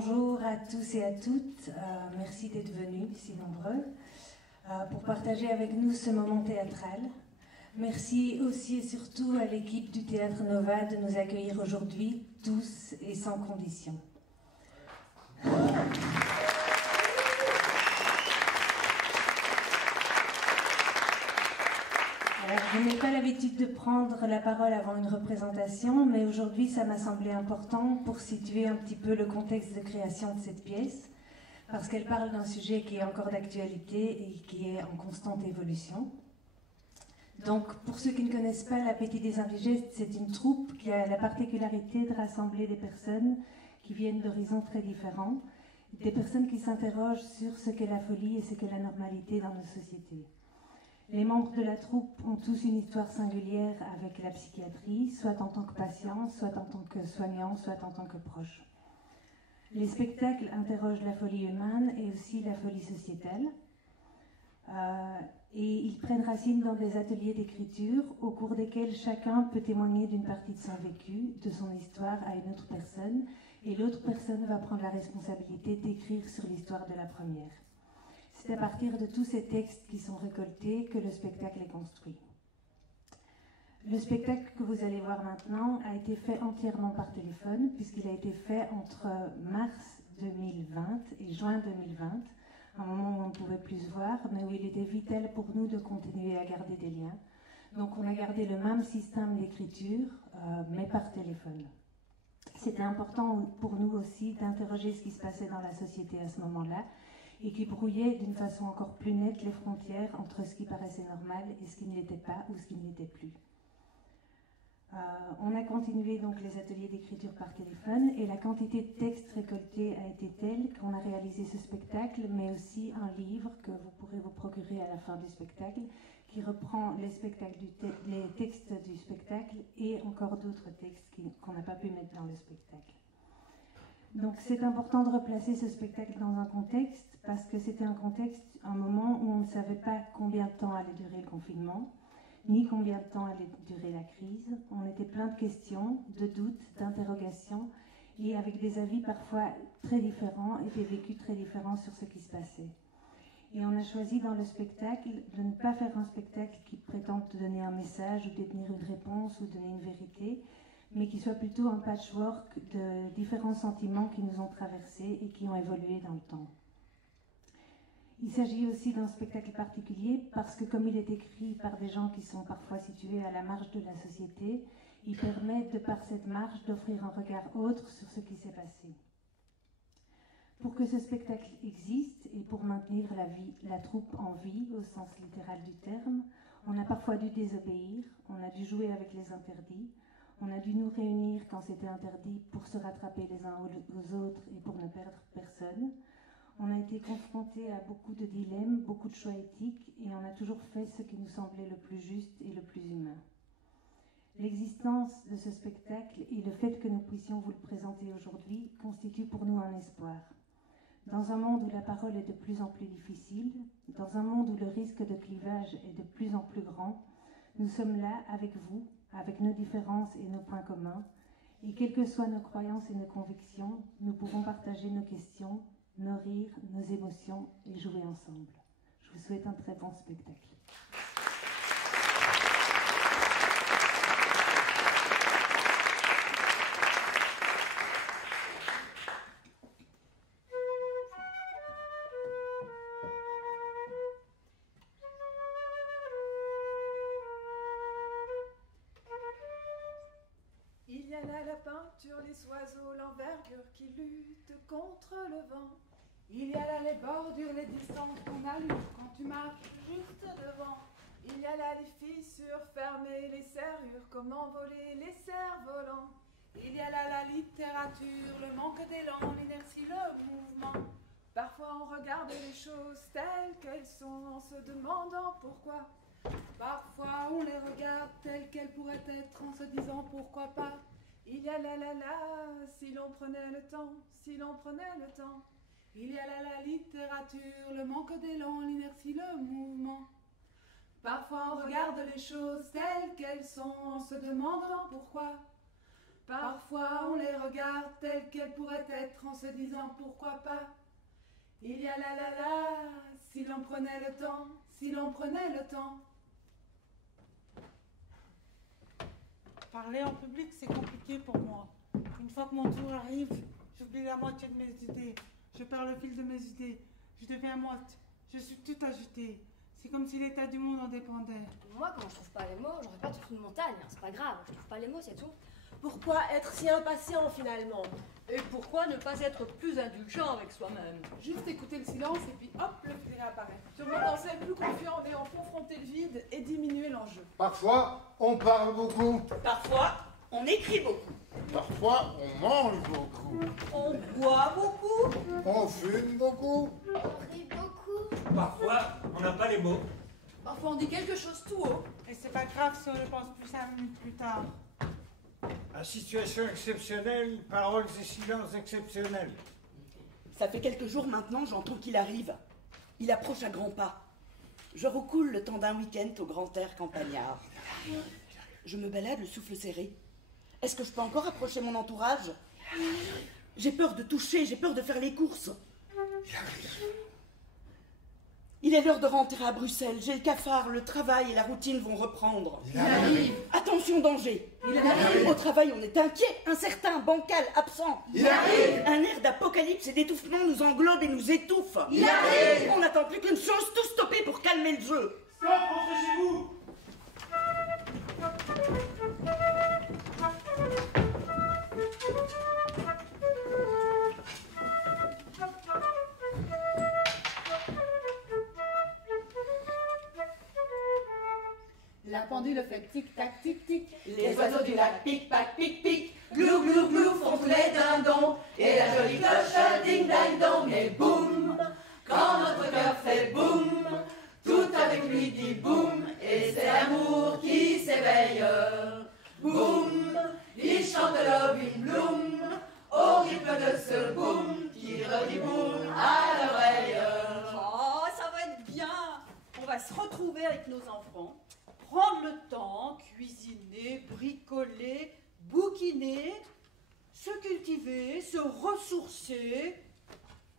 Bonjour à tous et à toutes, merci d'être venus si nombreux pour partager avec nous ce moment théâtral. Merci aussi et surtout à l'équipe du Théâtre Nova de nous accueillir aujourd'hui, tous et sans condition. Alors, je n'ai pas l'habitude de prendre la parole avant une représentation, mais aujourd'hui ça m'a semblé important pour situer un petit peu le contexte de création de cette pièce, parce qu'elle parle d'un sujet qui est encore d'actualité et qui est en constante évolution. Donc, pour ceux qui ne connaissent pas l'Appétit des Indigestes, c'est une troupe qui a la particularité de rassembler des personnes qui viennent d'horizons très différents, des personnes qui s'interrogent sur ce qu'est la folie et ce qu'est la normalité dans nos sociétés. Les membres de la troupe ont tous une histoire singulière avec la psychiatrie, soit en tant que patients, soit en tant que soignants, soit en tant que proches. Les spectacles interrogent la folie humaine et aussi la folie sociétale. Et ils prennent racine dans des ateliers d'écriture au cours desquels chacun peut témoigner d'une partie de son vécu, de son histoire à une autre personne, et l'autre personne va prendre la responsabilité d'écrire sur l'histoire de la première. C'est à partir de tous ces textes qui sont récoltés que le spectacle est construit. Le spectacle que vous allez voir maintenant a été fait entièrement par téléphone, puisqu'il a été fait entre mars 2020 et juin 2020, un moment où on ne pouvait plus se voir, mais où il était vital pour nous de continuer à garder des liens. Donc on a gardé le même système d'écriture, mais par téléphone. C'était important pour nous aussi d'interroger ce qui se passait dans la société à ce moment-là, et qui brouillait d'une façon encore plus nette les frontières entre ce qui paraissait normal et ce qui ne l'était pas ou ce qui ne l'était plus. On a continué donc les ateliers d'écriture par téléphone et la quantité de textes récoltés a été telle qu'on a réalisé ce spectacle, mais aussi un livre que vous pourrez vous procurer à la fin du spectacle, qui reprend les textes du spectacle et encore d'autres textes qu'on n'a pas pu mettre dans le spectacle. Donc c'est important de replacer ce spectacle dans un contexte, parce que c'était un moment où on ne savait pas combien de temps allait durer le confinement, ni combien de temps allait durer la crise. On était plein de questions, de doutes, d'interrogations, et avec des avis parfois très différents et des vécus très différents sur ce qui se passait. Et on a choisi dans le spectacle de ne pas faire un spectacle qui prétende donner un message ou détenir une réponse ou donner une vérité, mais qui soit plutôt un patchwork de différents sentiments qui nous ont traversés et qui ont évolué dans le temps. Il s'agit aussi d'un spectacle particulier parce que comme il est écrit par des gens qui sont parfois situés à la marge de la société, il permet de par cette marge d'offrir un regard autre sur ce qui s'est passé. Pour que ce spectacle existe et pour maintenir la troupe en vie au sens littéral du terme, on a parfois dû désobéir, on a dû jouer avec les interdits, on a dû nous réunir quand c'était interdit pour se rattraper les uns aux autres et pour ne perdre personne. On a été confrontés à beaucoup de dilemmes, beaucoup de choix éthiques, et on a toujours fait ce qui nous semblait le plus juste et le plus humain. L'existence de ce spectacle et le fait que nous puissions vous le présenter aujourd'hui constituent pour nous un espoir. Dans un monde où la parole est de plus en plus difficile, dans un monde où le risque de clivage est de plus en plus grand, nous sommes là avec vous, avec nos différences et nos points communs, et quelles que soient nos croyances et nos convictions, nous pouvons partager nos questions, nos rires, nos émotions et jouer ensemble. Je vous souhaite un très bon spectacle. Il y a là la peinture, les oiseaux, l'envergure qui lutte contre le vent. Il y a là les bordures, les distances qu'on allume quand tu marches juste devant. Il y a là les fissures fermées, les serrures, comment voler les cerfs-volants. Il y a là la littérature, le manque d'élan, l'inertie, le mouvement. Parfois on regarde les choses telles qu'elles sont en se demandant pourquoi. Parfois on les regarde telles qu'elles pourraient être en se disant pourquoi pas. Il y a là, si l'on prenait le temps, si l'on prenait le temps. Il y a là la littérature, le manque d'élan, l'inertie, le mouvement. Parfois on regarde les choses telles qu'elles sont en se demandant pourquoi. Parfois on les regarde telles qu'elles pourraient être en se disant pourquoi pas. Il y a la, si l'on prenait le temps, si l'on prenait le temps. Parler en public, c'est compliqué pour moi. Une fois que mon tour arrive, j'oublie la moitié de mes idées. Je perds le fil de mes idées. Je deviens moite. Je suis toute agitée. C'est comme si l'état du monde en dépendait. Moi, quand je trouve pas les mots, j'aurais pas toute une montagne. C'est pas grave, je trouve pas les mots, c'est tout. Pourquoi être si impatient finalement? Et pourquoi ne pas être plus indulgent avec soi-même? Juste écouter le silence et puis hop, le fil réapparaît. Te penser plus confiant et en confronter le vide et diminuer l'enjeu. Parfois, on parle beaucoup. Parfois, on écrit beaucoup. Parfois, on mange beaucoup. On boit beaucoup. On fume beaucoup. On rit beaucoup. Parfois, on n'a pas les mots. Parfois, on dit quelque chose tout haut. Et c'est pas grave si on le pense plus 5 minutes plus tard. À situation exceptionnelle, paroles et silences exceptionnels. Ça fait quelques jours maintenant, j'entends qu'il arrive. Il approche à grands pas. Je recoule le temps d'un week-end au grand air campagnard. Je me balade, le souffle serré. Est-ce que je peux encore approcher mon entourage? J'ai peur de toucher, j'ai peur de faire les courses. Il est l'heure de rentrer à Bruxelles. J'ai le cafard, le travail et la routine vont reprendre. Il arrive. Attention, danger. Il arrive. Au travail, on est inquiet, incertain, bancal, absent. Il arrive. Un air d'apocalypse et d'étouffement nous englobe et nous étouffe. Il arrive. On n'attend plus qu'une chose, tout stopper pour calmer le jeu. Stop, rentrez chez vous. La pendule fait tic-tac, tic-tic. Les oiseaux du lac pic-pac, pic-pic. Glou, glou, glou font tous les dindons. Et la jolie cloche ding-ding-dong. Et boum, quand notre cœur fait boum, tout avec lui dit boum. Et c'est l'amour qui s'éveille. Boum, il chante Lovin' Bloom au rythme de ce boum qui redit boum à l'oreille. Oh, ça va être bien. On va se retrouver avec nos enfants, prendre le temps, cuisiner, bricoler, bouquiner, se cultiver, se ressourcer.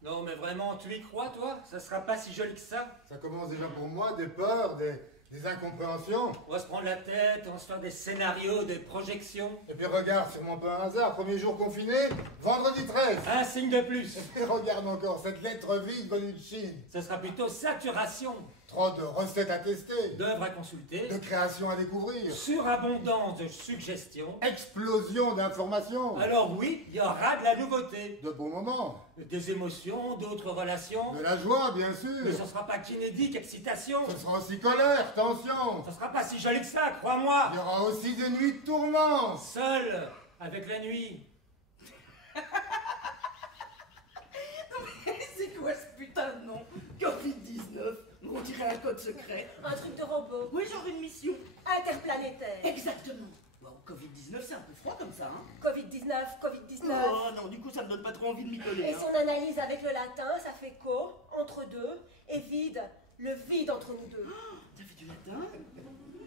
Non, mais vraiment, tu y crois, toi? Ça sera pas si joli que ça. Ça commence déjà pour moi, des peurs, des incompréhensions. On va se prendre la tête, on va se faire des scénarios, des projections. Et puis regarde, sûrement pas un hasard, premier jour confiné, vendredi 13. Un signe de plus. Et regarde encore cette lettre vide venue de Chine. Ce sera plutôt saturation. Trop de recettes à tester, D'œuvres à consulter. de créations à découvrir, Surabondance de suggestions. explosion d'informations, Alors oui, il y aura de la nouveauté. de beaux moments, Des émotions, d'autres relations. de la joie bien Mais sûr. ce sera pas qu'inédit, qu'excitation. Ce sera aussi colère, tension. Ce sera pas si joli que ça, crois-moi. Il y aura aussi des nuits de tourments. Seul, avec la nuit. C'est quoi ce putain de nom? Covid-19. On dirait un code secret. Un truc de robot. Oui, genre une mission. Interplanétaire. Exactement. Bon, Covid-19, c'est un peu froid comme ça, hein? Covid-19, Covid-19. Oh non, du coup, ça me donne pas trop envie de m'y coller. Et hein. son analyse avec le latin, ça fait co, entre deux, et vide. Le vide entre nous deux. T'as fait du latin?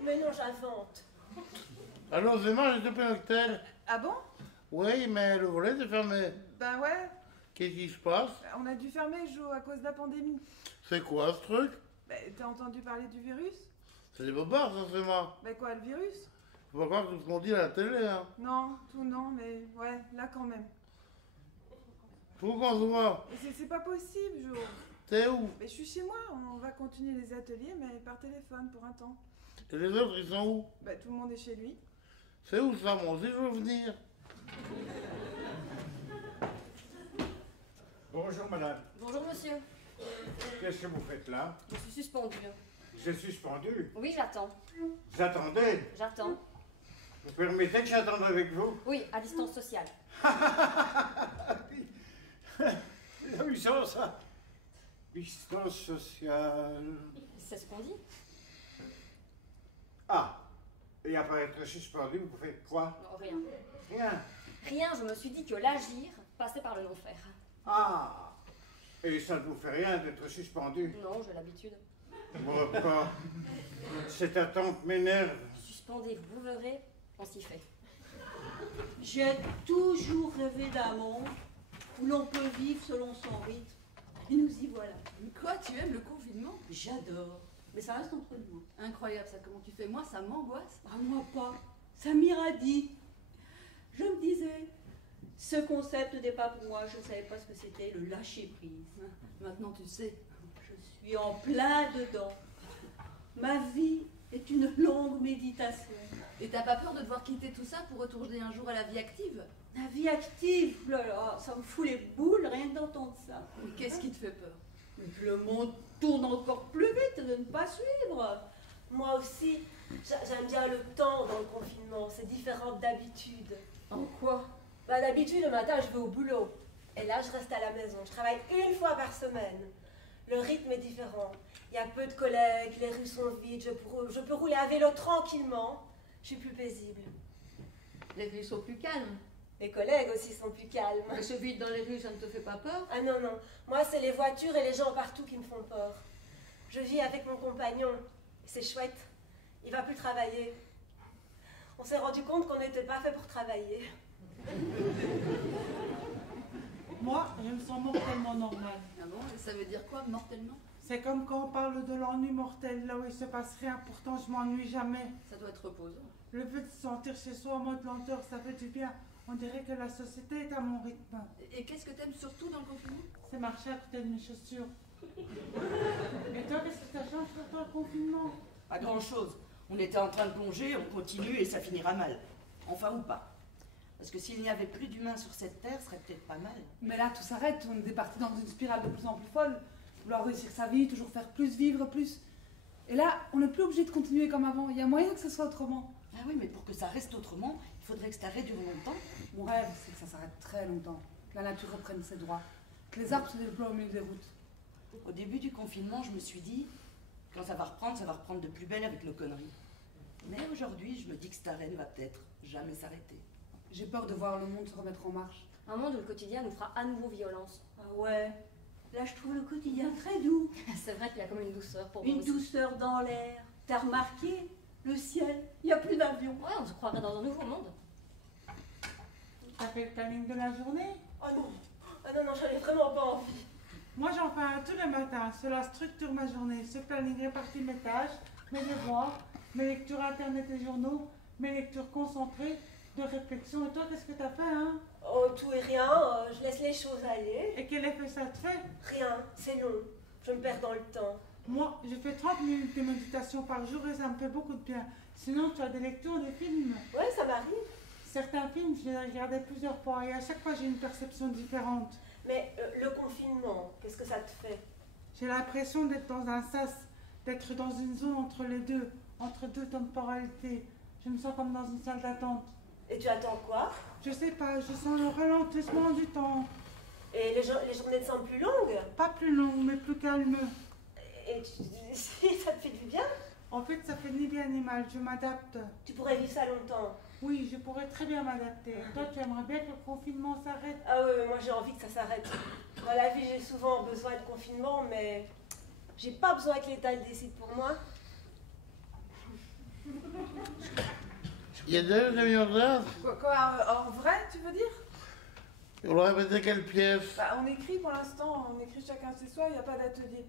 Mais non, j'invente. Allô, c'est moi, j'ai deux cocktail. Ah bon? Oui, mais le volet est fermé. Ben ouais, Qu'est-ce qui se passe? on a dû fermer Jo à cause de la pandémie. C'est quoi ce truc? Ben t'as entendu parler du virus? C'est des bobards, ça, c'est moi. Ben quoi, le virus? Faut pas croire tout ce qu'on dit à la télé, hein. Non, tout non, mais ouais, là quand même. Faut qu'on se voit. Et c'est pas possible, Jo. T'es où? Mais je suis chez moi, on va continuer les ateliers, mais par téléphone pour un temps. Et les autres, ils sont où? Ben tout le monde est chez lui. C'est où ça, moi aussi, je veux venir. Bonjour, madame. Bonjour monsieur, Qu'est-ce que vous faites là? je suis suspendue. J'ai suspendu. Oui, j'attends. J'attendais. J'attends. Vous permettez que j'attende avec vous? Oui, à distance sociale. J'ai eu ça. Distance sociale. C'est ce qu'on dit. Ah, et après être suspendu, vous faites quoi? Non, rien. Rien. Rien, je me suis dit que l'agir passait par le non-faire. Ah, et ça ne vous fait rien d'être suspendu? Non, j'ai l'habitude. Bon, pas. Cette attente m'énerve. Suspendez, vous verrez, on s'y fait. J'ai toujours rêvé d'un monde où l'on peut vivre selon son rythme. Et nous y voilà. Quoi, tu aimes le confinement? J'adore. Mais ça reste entre nous. Incroyable ça, comment tu fais? Moi, ça m'angoisse. Ah, moi pas. Ça m'irradie. Je me disais, ce concept n'était pas pour moi. Je ne savais pas ce que c'était, le lâcher-prise. Maintenant, tu sais. Je suis en plein dedans. Ma vie est une longue méditation. Et t'as pas peur de devoir quitter tout ça pour retourner un jour à la vie active? La vie active, là, là, ça me fout les boules rien que d'entendre ça. Mais qu'est-ce qui te fait peur? Mais que le monde tourne encore plus vite, de ne pas suivre. Moi aussi, j'aime bien le temps dans le confinement, c'est différent d'habitude. En quoi? Bah, d'habitude, le matin, je vais au boulot. Et là, je reste à la maison. Je travaille une fois par semaine. Le rythme est différent. Il y a peu de collègues, les rues sont vides, je peux rouler à vélo tranquillement. Je suis plus paisible. Les rues sont plus calmes. Les collègues aussi sont plus calmes. Mais se vide dans les rues, ça ne te fait pas peur? Ah non, non. Moi, c'est les voitures et les gens partout qui me font peur. Je vis avec mon compagnon. C'est chouette. Il va plus travailler. On s'est rendu compte qu'on n'était pas fait pour travailler. Moi, je me sens mortellement normale. Ah bon? Et ça veut dire quoi, mortellement? C'est comme quand on parle de l'ennui mortel, là où il se passe rien, pourtant je m'ennuie jamais. Ça doit être reposant. Le fait de se sentir chez soi en mode lenteur, ça fait du bien. On dirait que la société est à mon rythme. Et qu'est-ce que t'aimes surtout dans le confinement? C'est marcher à côté de mes chaussures. Et toi, qu'est-ce que ça change pour toi le confinement? Pas grand-chose. On était en train de plonger, on continue et ça finira mal. Enfin ou pas. Parce que s'il n'y avait plus d'humains sur cette terre, ce serait peut-être pas mal. Mais là, tout s'arrête. On est parti dans une spirale de plus en plus folle. Vouloir réussir sa vie, toujours faire plus, vivre plus. Et là, on n'est plus obligé de continuer comme avant. Il y a moyen que ce soit autrement. Ah oui, mais pour que ça reste autrement, il faudrait que ça dure longtemps. Mon rêve, c'est que ça s'arrête très longtemps. Que la nature reprenne ses droits. Que les arbres se déploient au milieu des routes. Au début du confinement, je me suis dit, quand ça va reprendre de plus belle avec nos conneries. Mais aujourd'hui, je me dis que cette arène va peut-être jamais s'arrêter. J'ai peur de voir le monde se remettre en marche. Un monde où le quotidien nous fera à nouveau violence. Ah ouais, là je trouve le quotidien très doux. C'est vrai qu'il y a comme une douceur pour Une vous aussi. douceur dans l'air. T'as remarqué? Le ciel, il n'y a plus d'avions. Ouais, on se croirait dans un nouveau monde. T'as fait le planning de la journée? Oh non, ah non, non, j'en ai vraiment pas envie. Moi, j'en fais un tous les matins. Cela structure ma journée. Ce planning répartit mes tâches, mes devoirs, mes lectures internet et journaux, mes lectures concentrées, de réflexion. Et toi, qu'est-ce que t'as fait, hein? Oh, tout et rien, je laisse les choses aller. Et quel effet ça te fait? Rien, c'est long. Je me perds dans le temps. Moi, je fais 30 minutes de méditation par jour et ça me fait beaucoup de bien. Sinon, tu as des lectures, des films. Ouais, ça m'arrive. Certains films, je les ai regardés plusieurs fois et à chaque fois, j'ai une perception différente. Mais le confinement, qu'est-ce que ça te fait? J'ai l'impression d'être dans un sas, d'être dans une zone entre les deux, entre deux temporalités. Je me sens comme dans une salle d'attente. Et tu attends quoi? Je sais pas, je sens le ralentissement du temps. Et les journées te semblent plus longues? Pas plus longues, mais plus calmes. Et si ça te fait du bien? En fait, ça fait ni bien ni mal, je m'adapte. Tu pourrais vivre ça longtemps? Oui, je pourrais très bien m'adapter. Toi, tu aimerais bien que le confinement s'arrête? Ah oui, moi j'ai envie que ça s'arrête. Dans la vie, j'ai souvent besoin de confinement, mais j'ai pas besoin que l'État le décide pour moi. Il y a déjà une urgence? Quoi, en vrai, tu veux dire? On aurait répété quelle pièce? Bah, on écrit pour l'instant, on écrit chacun chez soi, il n'y a pas d'atelier.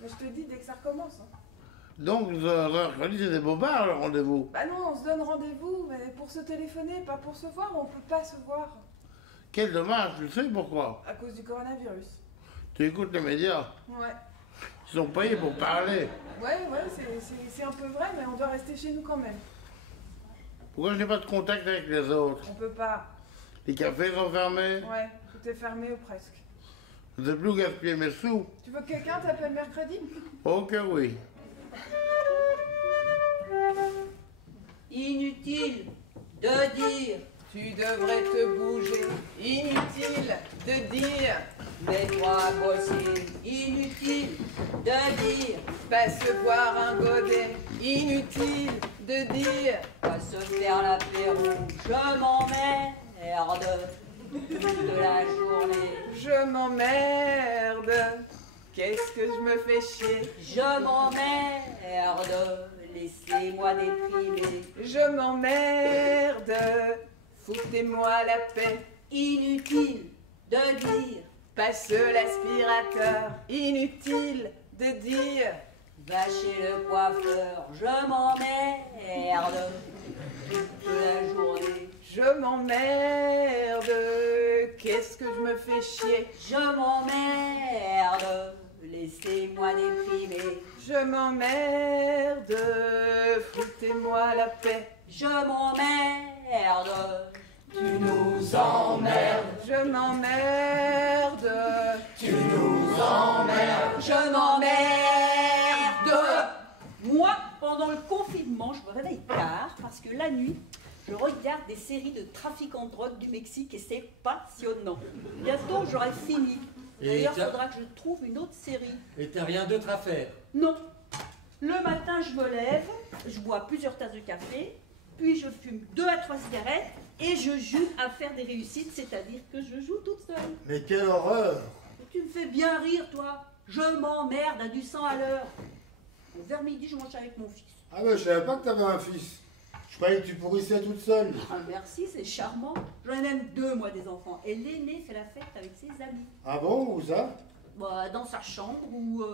Mais je te dis dès que ça recommence. Hein. Donc, mercredi, c'est des bobards, le rendez-vous. Bah non, on se donne rendez-vous, mais pour se téléphoner, pas pour se voir, on peut pas se voir. Quel dommage, tu sais pourquoi? À cause du coronavirus. Tu écoutes les médias, Ouais. ils sont payés pour parler. Ouais, c'est un peu vrai, mais on doit rester chez nous quand même. Pourquoi je n'ai pas de contact avec les autres? On peut pas. Les cafés sont fermés? Ouais, tout est fermé ou presque. Je ne sais plus où gaspiller mes sous. Tu veux que quelqu'un t'appelle mercredi? Oh que oui. Inutile de dire. Tu devrais te bouger. Inutile de dire. Mets-toi à bosser. Inutile de dire. Pas se boire un godet. Inutile de dire. Pas se faire l'apéro. Je m'emmerde toute la journée. Je m'emmerde. Qu'est-ce que je me fais chier? Je m'emmerde. Laissez-moi déprimer. Je m'emmerde. Foutez-moi la paix. Inutile de dire. Passe l'aspirateur. Inutile de dire. Va chez le coiffeur, je m'emmerde toute la journée. Je m'emmerde. Qu'est-ce que je me fais chier? Je m'emmerde, laissez-moi déprimer. Je m'emmerde. Foutez-moi la paix. Je m'emmerde. Tu nous emmerdes. Je m'emmerde. Tu nous emmerdes. Je m'emmerde. Moi, pendant le confinement, je me réveille tard parce que la nuit, je regarde des séries de trafiquants de drogue du Mexique et c'est passionnant. Bientôt, j'aurai fini. D'ailleurs, il faudra que je trouve une autre série. Et t'as rien d'autre à faire? Non. Le matin, je me lève, je bois plusieurs tasses de café, puis je fume 2 à 3 cigarettes et je joue à faire des réussites, c'est-à-dire que je joue toute seule. Mais quelle horreur! Tu me fais bien rire, toi. Je m'emmerde à du 100 à l'heure. Vers midi, je mange avec mon fils. Ah ouais, je savais pas que t'avais un fils. Je croyais que tu pourrissais toute seule. Ah, merci, c'est charmant. J'en ai même 2, moi, des enfants. Et l'aîné fait la fête avec ses amis. Ah bon, où ça? Bah, dans sa chambre ou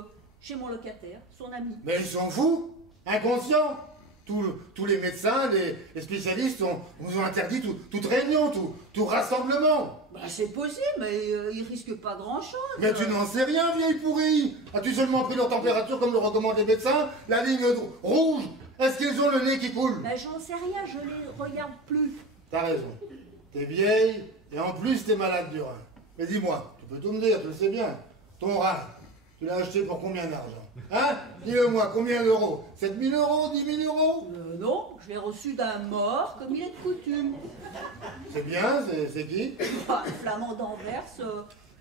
chez mon locataire, son ami. Mais il s'en fout! Inconscient! Tous les médecins, les spécialistes vous ont interdit toute réunion, tout rassemblement. Bah, c'est possible, mais ils risquent pas grand-chose. Mais tu n'en sais rien, vieille pourrie! As-tu seulement pris leur température comme le recommandent les médecins? La ligne rouge! Est-ce qu'ils ont le nez qui coule? Mais j'en sais rien, je les regarde plus. T'as raison. T'es vieille et en plus t'es malade du rein. Mais dis-moi, tu peux tout me dire, tu le sais bien. Ton rein, tu l'as acheté pour combien d'argent? Hein? Dis-le-moi, combien d'euros? 7 000 euros? 10 000 euros? Non, je l'ai reçu d'un mort, comme il est de coutume. C'est bien, c'est qui? Un flamand d'Anvers.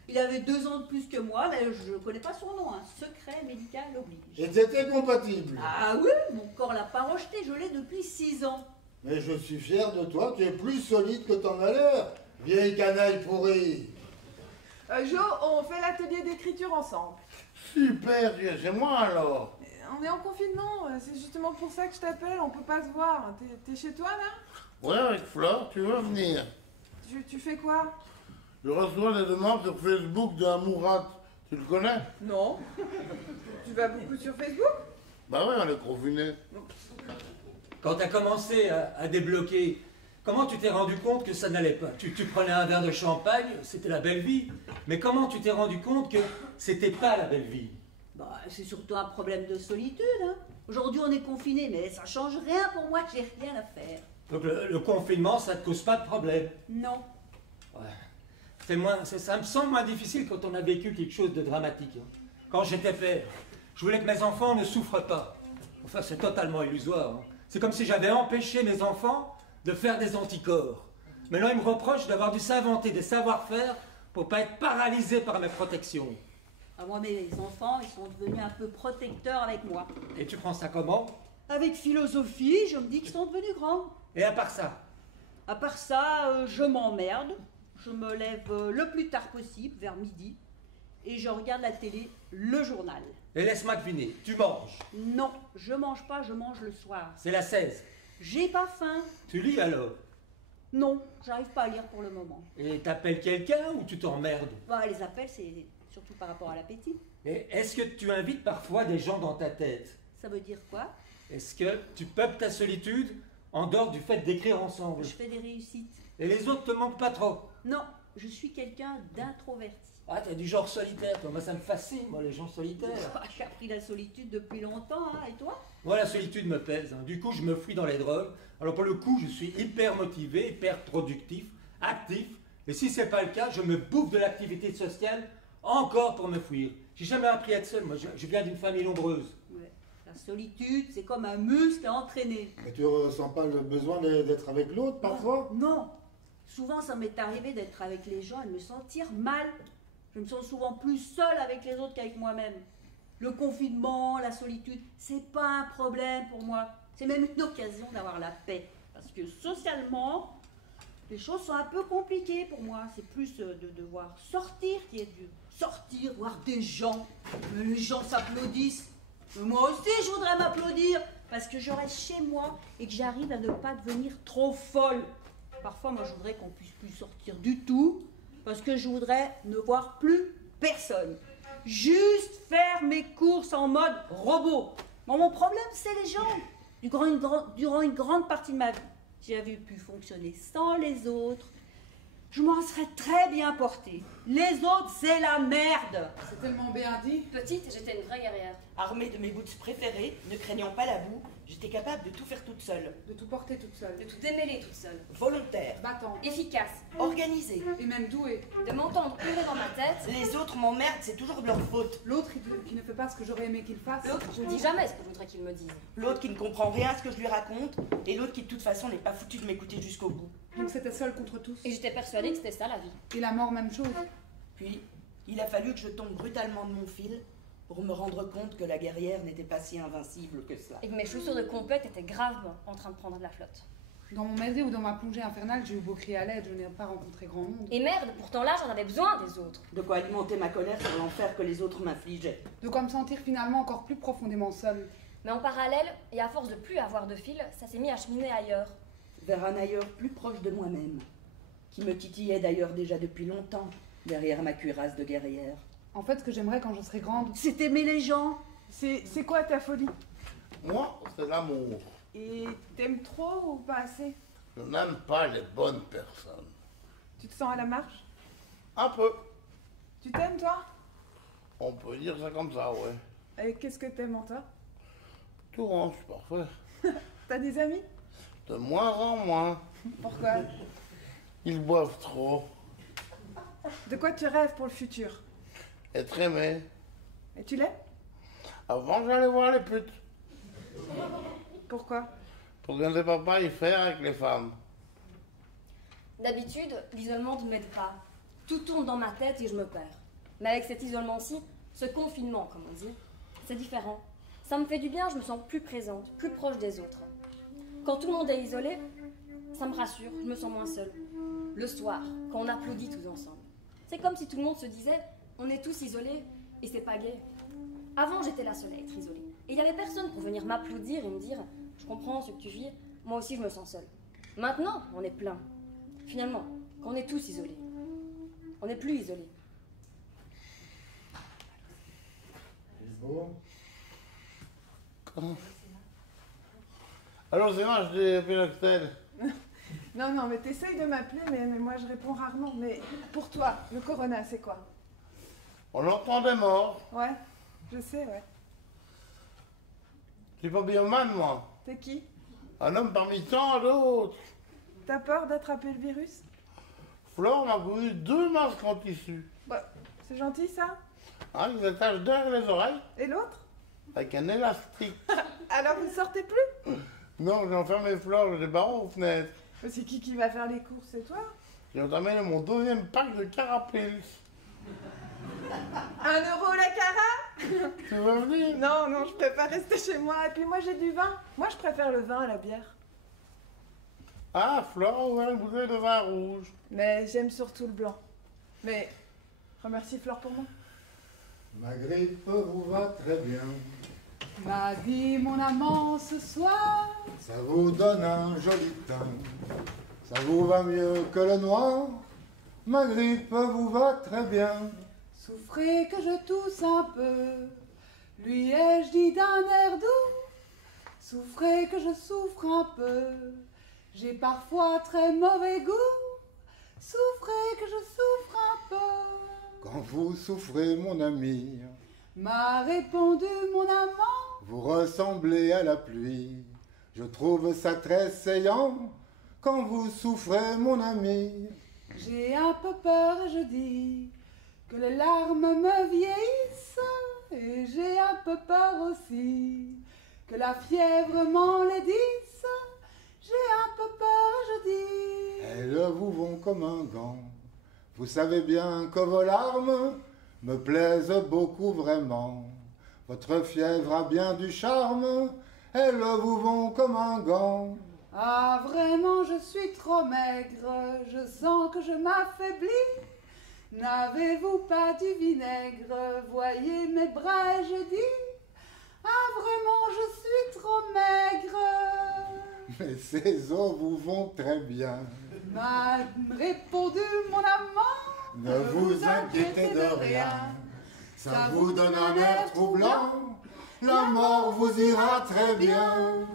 Il avait 2 ans de plus que moi, mais je ne connais pas son nom. Un secret médical oblige. Et c'était compatible? Ah oui, mon corps l'a pas rejeté, je l'ai depuis 6 ans. Mais je suis fier de toi, tu es plus solide que t'en as l'air, vieille canaille pourrie. Jo, on fait l'atelier d'écriture ensemble. Super, tu es chez moi alors. On est en confinement, c'est justement pour ça que je t'appelle, on peut pas se voir. T'es chez toi là? Ouais, avec Flore, tu veux venir? Tu fais quoi? Je reçois des demandes sur Facebook d'un Mourad. Tu le connais? Non. Tu vas beaucoup sur Facebook? Bah ouais, on est confinés. Quand t'as commencé à débloquer, comment tu t'es rendu compte que ça n'allait pas? Tu prenais un verre de champagne, c'était la belle vie. Mais comment tu t'es rendu compte que c'était pas la belle vie? Bah, c'est surtout un problème de solitude. Hein. Aujourd'hui, on est confiné, mais ça change rien pour moi, j'ai rien à faire. Donc le confinement, ça te cause pas de problème? Non. Ouais. Ça me semble moins difficile quand on a vécu quelque chose de dramatique. Hein. Quand j'étais père, je voulais que mes enfants ne souffrent pas. Enfin, c'est totalement illusoire. Hein. C'est comme si j'avais empêché mes enfants de faire des anticorps. Maintenant, ils me reprochent d'avoir dû s'inventer des savoir-faire pour pas être paralysés par mes protections. Ah, moi, mes enfants, ils sont devenus un peu protecteurs avec moi. Et tu prends ça comment? Avec philosophie, je me dis qu'ils sont devenus grands. Et à part ça? À part ça, je m'emmerde. Je me lève le plus tard possible, vers midi, et je regarde la télé, le journal. Et laisse-moi deviner, tu manges? Non, je mange pas, je mange le soir. C'est la 16. J'ai pas faim. Tu lis alors? Non, j'arrive pas à lire pour le moment. Et t'appelles quelqu'un ou tu t'emmerdes? Bah, les appels, c'est surtout par rapport à l'appétit. Et est-ce que tu invites parfois des gens dans ta tête? Ça veut dire quoi? Est-ce que tu peuples ta solitude en dehors du fait d'écrire ensemble? Je fais des réussites. Et les autres te manquent pas trop? Non, je suis quelqu'un d'introverti. Ah, t'es du genre solitaire, toi. Moi, ça me fascine, moi, les gens solitaires. J'ai appris la solitude depuis longtemps, hein, et toi? Moi, la solitude me pèse. Hein. Du coup, je me fuis dans les drogues. Alors, pour le coup, je suis hyper motivé, hyper productif, actif. Et si c'est pas le cas, je me bouffe de l'activité sociale encore pour me fuir. J'ai jamais appris à être seul. Moi, je viens d'une famille nombreuse. Ouais. La solitude, c'est comme un muscle à entraîner. Mais tu ressens pas le besoin d'être avec l'autre parfois? Non. Souvent, ça m'est arrivé d'être avec les gens et de me sentir mal. Je me sens souvent plus seule avec les autres qu'avec moi-même. Le confinement, la solitude, c'est pas un problème pour moi. C'est même une occasion d'avoir la paix. Parce que socialement, les choses sont un peu compliquées pour moi. C'est plus de devoir sortir qui est dur. Sortir, voir des gens. Mais les gens s'applaudissent. Mais moi aussi, je voudrais m'applaudir. Parce que je reste chez moi et que j'arrive à ne pas devenir trop folle. Parfois, moi, je voudrais qu'on puisse plus sortir du tout, parce que je voudrais ne voir plus personne. Juste faire mes courses en mode robot. Bon, mon problème, c'est les gens. Durant une grande partie de ma vie, j'avais pu fonctionner sans les autres. Je m'en serais très bien portée. Les autres, c'est la merde. C'est tellement bien dit. Petite, j'étais une vraie guerrière. Armée de mes boots préférés, ne craignant pas la boue, j'étais capable de tout faire toute seule. De tout porter toute seule. De tout démêler toute seule. Volontaire. Battante. Efficace. Organisée. Et même douée. De m'entendre hurler dans ma tête. Les autres m'emmerdent, c'est toujours de leur faute. L'autre qui ne fait pas ce que j'aurais aimé qu'il fasse. L'autre, je ne dis jamais ce que je voudrais qu'il me dise. L'autre qui ne comprend rien à ce que je lui raconte. Et l'autre qui de toute façon n'est pas foutu de m'écouter jusqu'au bout. Donc c'était seul contre tous. Et j'étais persuadée que c'était ça la vie. Et la mort, même chose. Puis, il a fallu que je tombe brutalement de mon fil pour me rendre compte que la guerrière n'était pas si invincible que cela. Et que mes chaussures de compète étaient gravement en train de prendre de la flotte. Dans mon mêlée ou dans ma plongée infernale, j'ai eu beau crier à l'aide, je n'ai pas rencontré grand monde. Et merde, pourtant là, j'en avais besoin des autres. De quoi alimenter ma colère sur l'enfer que les autres m'infligeaient. De quoi me sentir finalement encore plus profondément seule. Mais en parallèle, et à force de plus avoir de fil, ça s'est mis à cheminer ailleurs. Vers un ailleurs plus proche de moi-même, qui me titillait d'ailleurs déjà depuis longtemps, derrière ma cuirasse de guerrière. En fait, ce que j'aimerais quand je serai grande, c'est aimer les gens. C'est quoi ta folie? Moi, c'est l'amour. Et t'aimes trop ou pas assez? Je n'aime pas les bonnes personnes. Tu te sens à la marche? Un peu. Tu t'aimes, toi? On peut dire ça comme ça, ouais. Et qu'est-ce que t'aimes en toi? Tout range, parfait. T'as des amis? De moins en moins. Pourquoi? Ils boivent trop. De quoi tu rêves pour le futur? Être aimé. Et tu l'es? Avant, j'allais voir les putes. Pourquoi? Pour que ne sais pas y faire avec les femmes. D'habitude, l'isolement ne m'aide pas. Tout tourne dans ma tête et je me perds. Mais avec cet isolement-ci, ce confinement, comme on dit, c'est différent. Ça me fait du bien, je me sens plus présente, plus proche des autres. Quand tout le monde est isolé, ça me rassure, je me sens moins seule. Le soir, quand on applaudit tous ensemble. C'est comme si tout le monde se disait, on est tous isolés et c'est pas gai. Avant, j'étais la seule à être isolée. Et il n'y avait personne pour venir m'applaudir et me dire, je comprends ce que tu vis, moi aussi je me sens seule. Maintenant, on est plein. Finalement, quand on est tous isolés, on n'est plus isolés. C'est beau. Alors c'est moi, je dis Pénoctel. Non, mais t'essayes de m'appeler, mais moi je réponds rarement. Mais pour toi, le corona, c'est quoi? On entend des morts. Ouais, je sais, ouais. Je suis pas bioman, moi. T'es qui? Un homme parmi tant d'autres. T'as peur d'attraper le virus? Flore m'a couru 2 masques en tissu. Bah, c'est gentil ça. Hein, ils attachent derrière les oreilles. Et l'autre? Avec un élastique. Alors vous ne sortez plus? Non, j'ai enfermé Flore, j'ai des barreaux aux fenêtres. Mais c'est qui va faire les courses? C'est toi? J'ai entamé mon 2e pack de Carapils. 1 euro la cara? Tu veux venir? Non, je peux pas rester chez moi. Et puis moi j'ai du vin. Moi je préfère le vin à la bière. Ah, Flore a ouvert une bouteille de vin rouge. Mais j'aime surtout le blanc. Mais remercie Flore pour moi. Ma grippe vous va très bien. Ma vie, mon amant, ce soir. Ça vous donne un joli teint. Ça vous va mieux que le noir. Ma grippe vous va très bien. Souffrez que je tousse un peu. Lui ai-je dit d'un air doux. Souffrez que je souffre un peu. J'ai parfois très mauvais goût. Souffrez que je souffre un peu. Quand vous souffrez, mon ami, M'a répondu mon amant. vous ressemblez à la pluie. Je trouve ça très saillant. Quand vous souffrez, mon ami. J'ai un peu peur et je dis que les larmes me vieillissent. Et j'ai un peu peur aussi que la fièvre m'enlaidisse. J'ai un peu peur et je dis Elles vous vont comme un gant. Vous savez bien que vos larmes me plaisent beaucoup vraiment. Votre fièvre a bien du charme. Elles vous vont comme un gant. ah vraiment je suis trop maigre. Je sens que je m'affaiblis. N'avez-vous pas du vinaigre? Voyez mes bras et je dis ah vraiment je suis trop maigre. Mais ces os vous vont très bien. m'a répondu mon amant. Ne vous inquiétez de rien, ça vous donne un air troublant. La mort vous ira très bien.